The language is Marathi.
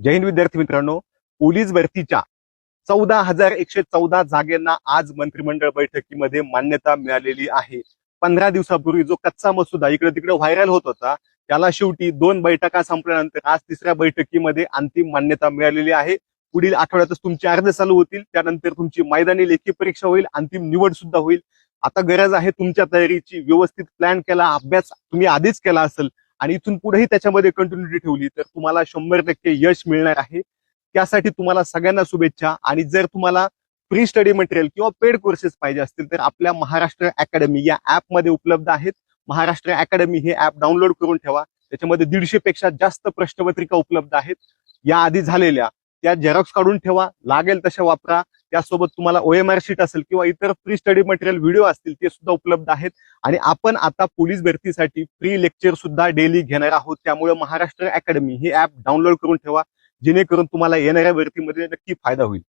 जय हिंद विद्यार्थी मित्रांनो. पोलीस भरतीच्या 14,114 जागेंना आज मंत्रिमंडळ बैठकीमध्ये मान्यता मिळालेली आहे. 15 दिवसापूर्वी जो कच्चा मसुदा इकडे तिकडे व्हायरल होत होता, त्याला शेवटी 2 बैठका संपल्यानंतर आज तिसऱ्या बैठकीमध्ये अंतिम मान्यता मिळालेली आहे. पुढील आठवड्यातच तुमचे अर्ज चालू होतील, त्यानंतर तुमची मैदानी लेखी परीक्षा होईल, अंतिम निवड सुद्धा होईल. आता गरज आहे तुमच्या तयारीची. व्यवस्थित प्लॅन केला, अभ्यास तुम्ही आधीच केला असेल आणि इथून पुढेही त्याच्यामध्ये कंटिन्युटी ठेवली तर तुम्हाला 100% यश मिळणार आहे. त्यासाठी तुम्हाला सगळ्यांना शुभेच्छा. आणि जर तुम्हाला फ्री स्टडी मटेरियल किंवा पेड कोर्सेस पाहिजे असतील तर आपल्या महाराष्ट्र अकॅडमी या ऍपमध्ये उपलब्ध आहेत. महाराष्ट्र अकॅडमी हे ऍप डाउनलोड करून ठेवा. त्याच्यामध्ये 150 पेक्षा जास्त प्रश्नपत्रिका उपलब्ध आहेत. या आधी झालेल्या त्या झेरॉक्स काढून ठेवा, लागेल तशा वापरा. त्यासोबत तुम्हाला OMR शीट असेल किंवा इतर फ्री स्टडी मटेरियल व्हिडिओ असतील ते सुद्धा उपलब्ध आहेत. आणि आपण आता पोलीस भरतीसाठी फ्री लेक्चर सुद्धा डेली घेणार आहोत. त्यामुळे महाराष्ट्र अकॅडमी हे ऍप डाउनलोड करून ठेवा, जेणेकरून तुम्हाला येणाऱ्या भरतीमध्ये नक्की फायदा होईल.